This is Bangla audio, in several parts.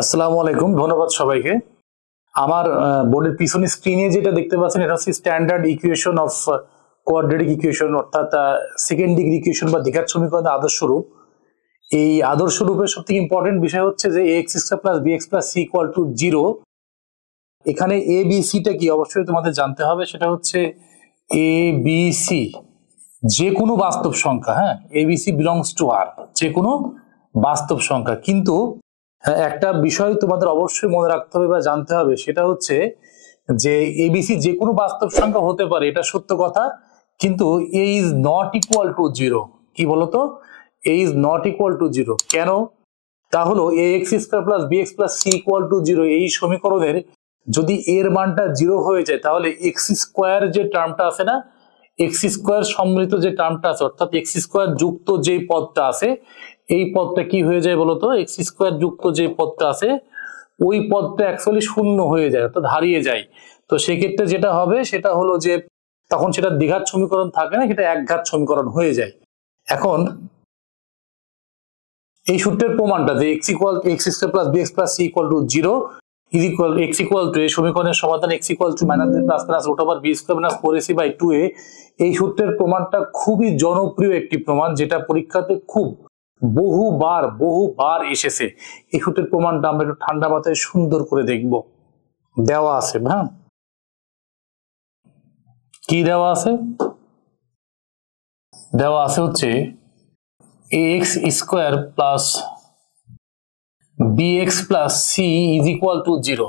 আসসালামু আলাইকুম, ধন্যবাদ সবাইকে। আমার বোর্ডের পিছনে স্ক্রিনে যেটা দেখতে পাচ্ছেন এটা হচ্ছে standard equation of quadratic equation, অর্থাৎ সেকেন্ড ডিগ্রি ইকুয়েশন বা দ্বিঘাত সমীকরণের আদর্শ রূপ। এই আদর্শ রূপের সবথেকে ইম্পর্টেন্ট বিষয় হচ্ছে যে ax square plus bx plus c equal to 0। এখানে a b c টা কি অবশ্যই তোমাদের জানতে হবে, সেটা হচ্ছে a b c যে কোনো বাস্তব সংখ্যা। হ্যাঁ, a b c belongs to r, যে কোনো বাস্তব সংখ্যা। কিন্তু একটা বিষয় তোমাদের অবশ্যই মনে রাখতে হবে বা জানতে হবে, সেটা হচ্ছে যে এবিসি যে কোনো বাস্তব সংখ্যা হতে পারে, এটা সত্য কথা, কিন্তু A is not equal to 0। কি বলতো, A is not equal to 0 কেন? তা হলো A x square plus B x plus C equal to 0 এই সমীকরণের যদি এর মানটা 0 হয়ে যায়, তাহলে এক্স স্কোয়ার যে টার্মটা আছে না, এক্স স্কোয়ার সম্মিলিত যে টার্মটা আছে, অর্থাৎ এক্স স্কোয়ার যুক্ত যে পদটা আছে, এই পদটা কি হয়ে যায় বলতো? এক্স স্কোয়ার যুক্ত যে পদটা আছে ওই পদটা অ্যাকচুয়ালি শূন্য হয়ে যায়, অর্থাৎ হারিয়ে যায়। তো সেক্ষেত্রে যেটা হবে সেটা হলো যে তখন সেটা দ্বিঘাত সমীকরণ থাকে না, সেটা একঘাত সমীকরণ হয়ে যায়। এখন এই সূত্রের প্রমাণটা যে x square plus B x plus C equal to 0 is equal x equal to, এই সমীকরণের সমাধান x equal to minus b plus plus root over b square minus 4ac by 2a। এই সূত্রের প্রমাণটা খুবই জনপ্রিয় একটি প্রমাণ, যেটা পরীক্ষাতে খুব বহুবার এসেছে। এই সূত্রের প্রমাণটা আমরা একটু ঠান্ডা মাথায় সুন্দর করে দেখব। দেওয়া আছে, হ্যাঁ, কি দেওয়া আছে? দেওয়া আছে হচ্ছে ax square plus bx plus c is equal to 0।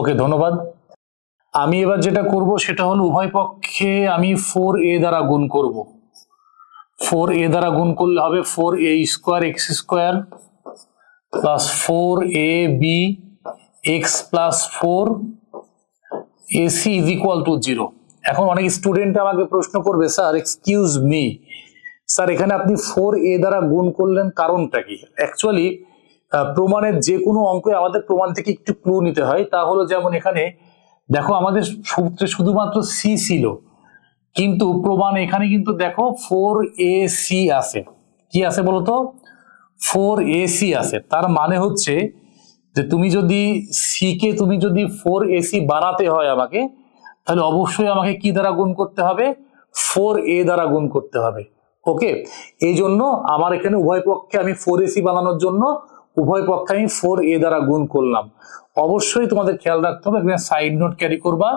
ওকে, ধন্যবাদ। আমি এবার যেটা করব সেটা হলো উভয় পক্ষে আমি 4a দ্বারা গুণ করব। 4a দ্বারা গুণ করলে হবে 4a square x square plus 4ab x plus 4ac is equal to 0। এখন অনেক স্টুডেন্ট আমাকে প্রশ্ন করবে, স্যার এক্সকিউজ মি, স্যার এখানে আপনি 4a দ্বারা গুণ করলেন, কারণটা কি? অ্যাকচুয়ালি প্রমাণের যে কোনো অঙ্কে আমাদের প্রমাণ থেকে একটু ক্লু নিতে হয়। তা হলো যেমন এখানে দেখো আমাদের সূত্রে শুধুমাত্র সি ছিল, কিন্তু প্রমাণ এখানে কিন্তু দেখো 4ac আছে। কি আছে বলতো? 4ac আছে। তার মানে হচ্ছে যে তুমি যদি সি কে তুমি যদি 4ac বানাতে হয় আমাকে, তাহলে অবশ্যই আমাকে কি দ্বারা গুণ করতে হবে? 4a দ্বারা গুণ করতে হবে। ওকে, এই জন্য আমার এখানে উভয় পক্ষে আমি 4ac বানানোর জন্য উভয় পক্ষে আমি 4a দ্বারা গুণ করলাম। অবশ্যই তোমাদের খেয়াল রাখতে হবে, এখানে সাইড নোট ক্যারি করবা,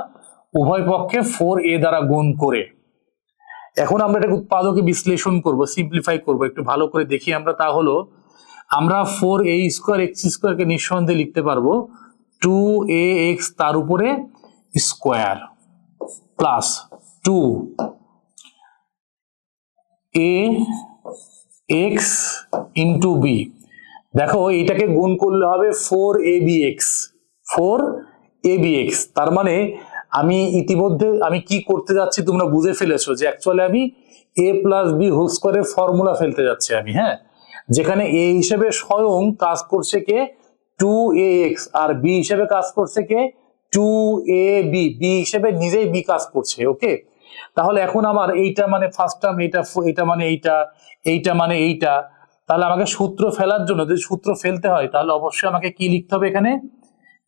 উভয় পক্ষে 4a দ্বারা গুণ করে। এখন আমরা এটাকে উৎপাদকে বিশ্লেষণ করব, সিম্পলিফাই করব, একটু ভালো করে দেখি আমরা। তা হলো আমরা 4a স্কয়ার এক্স স্কয়ারকে নিঃসন্দেহে লিখতে পারবো 2ax তার উপরে square plus 2ax into B. দেখো এইটাকে গুণ করলে হবে 4abx। তার মানে আমি ইতিমধ্যে আমি কি করতে যাচ্ছি তোমরা বুঝে ফেলেছো, যে অ্যাকচুয়ালি আমি a প্লাস বি হোল স্কয়ারের ফর্মুলা ফেলতে যাচ্ছি আমি। হ্যাঁ, যেখানে a হিসেবে স্বয়ং কাজ করছে কে? 2ax, আর b হিসেবে কাজ করছে কে? 2ab। b হিসেবে নিজেই b কাজ করছে। ওকে, তাহলে এখন আমার এইটা মানে ফার্স্ট টার্ম, এইটা মানে এইটা মানে এইটা, তাহলে আমাকে সূত্র ফেলার জন্য যদি সূত্র ফেলতে হয় তাহলে অবশ্যই আমাকে কি লিখতে হবে? এখানে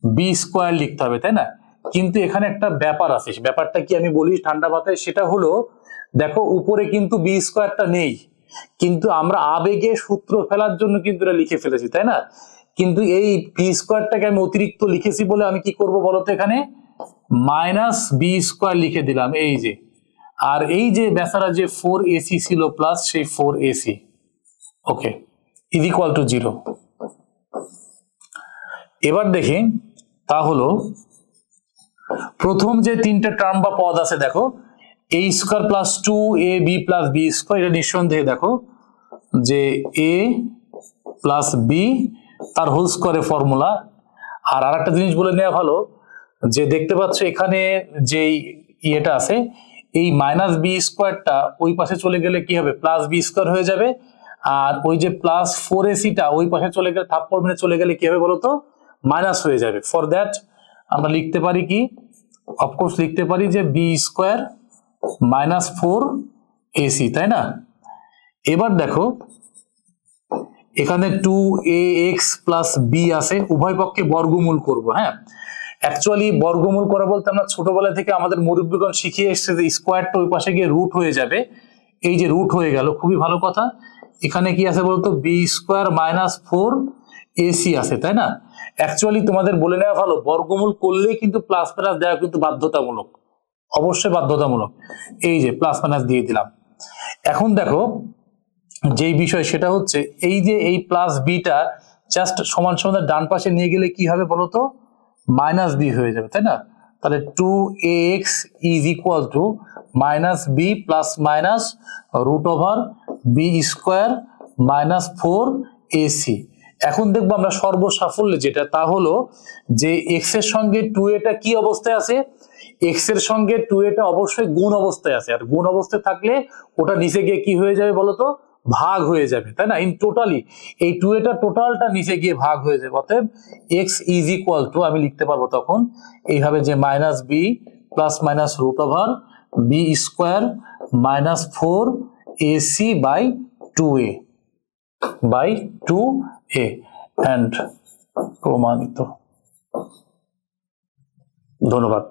বি স্কোয়ার লিখতে হবে, তাই না? কিন্তু এখানে একটা ব্যাপার আছে, ব্যাপারটা কি আমি বলি ঠান্ডা মাথায়। সেটা হলো দেখো উপরে কিন্তু বি স্কোয়ারটা নেই, কিন্তু আমরা আবেগে সূত্র ফেলার জন্য কিন্তু এটা লিখে ফেলেছি, তাই না? কিন্তু এই বি স্কোয়ারটাকে আমি অতিরিক্ত লিখেছি বলে আমি কি করব বলতো? এখানে মাইনাস বি স্কোয়ার লিখে দিলাম, এই যে। আর এই যে বেচারা যে 4ac ছিল প্লাস সেই 4ac, okay, is equal to 0। এবার দেখি, তা হলো প্রথম যে তিনটা টার্ম বা পদ আছে, দেখো a square plus 2ab plus b square, এটা নিঃসন্দেহে দেখো যে a প্লাস বি তার হোল স্কয়ারের ফর্মুলা। আর আরেকটা জিনিস বলে নেওয়া ভালো, যে দেখতে পাচ্ছ এখানে যে ইয়েটা আছে, এই মাইনাস বি স্কোয়ারটা ওই পাশে চলে গেলে কি হবে? প্লাস বি স্কোয়ার হয়ে যাবে। আর ওই যে প্লাস 4ac-টা ওই পাশে চলে গেলে, থাপ্পড় মেরে চলে গেলে কি হবে বলতো? মাইনাস হয়ে যাবে। ফর দ্যাট আমরা লিখতে পারি কি? অফকোর্স লিখতে পারি যে বি স্কোয়ার মাইনাস 4ac, তাই না? এবার দেখো এখানে 2ax প্লাস বি আছে, উভয় পক্ষে বর্গমূল করব। হ্যাঁ, অ্যাকচুয়ালি বর্গমূল করা বলতে আমরা ছোটবেলা থেকে আমাদের মুরব্বীগণ শিখিয়ে এসছে যে স্কোয়ারটা ওই পাশে গিয়ে রুট হয়ে যাবে। এই যে রুট হয়ে গেল, খুবই ভালো কথা। এখানে কি আছে বলতো, বি স্কোয়ার মাইনাস 4ac আছে, তাই না? অ্যাকচুয়ালি তোমাদের বলে নেওয়া ভালো, বর্গমূল করলেই কিন্তু প্লাস মাইনাস দেওয়া কিন্তু বাধ্যতামূলক, অবশ্যই বাধ্যতামূলক। এই যে প্লাস মাইনাস দিয়ে দিলাম। এখন দেখো যেই বিষয় সেটা হচ্ছে এই যে এই প্লাস বিটা জাস্ট সমান সমান ডান পাশে নিয়ে গেলে কি হবে বলতো, মাইনাস বি হয়ে যাবে, তাই না? তাহলে 2ax is equal to minus b plus minus root over b square minus 4ac। এখন দেখবো আমরা সর্বসাফল্যে যেটা, তা হলো যে এক্স এর সঙ্গে 2a কি অবস্থায় আছে, এক্স এর সঙ্গে 2a অবশ্যই গুণ অবস্থায় আছে, আর গুণ অবস্থায় থাকলে ওটা নিচে গিয়ে কি হয়ে যাবে বলতো, ভাগ হয়ে যাবে, তাই না? ইন টোটালি এই 2a টোটালটা নিচে গিয়ে ভাগ হয়ে যাবে। অতএব এক্স ইজ ইকুয়াল টু আমি লিখতে পারবো তখন এইভাবে যে minus b plus minus root over b square minus 4ac by 2a and প্রমাণিত। ধন্যবাদ।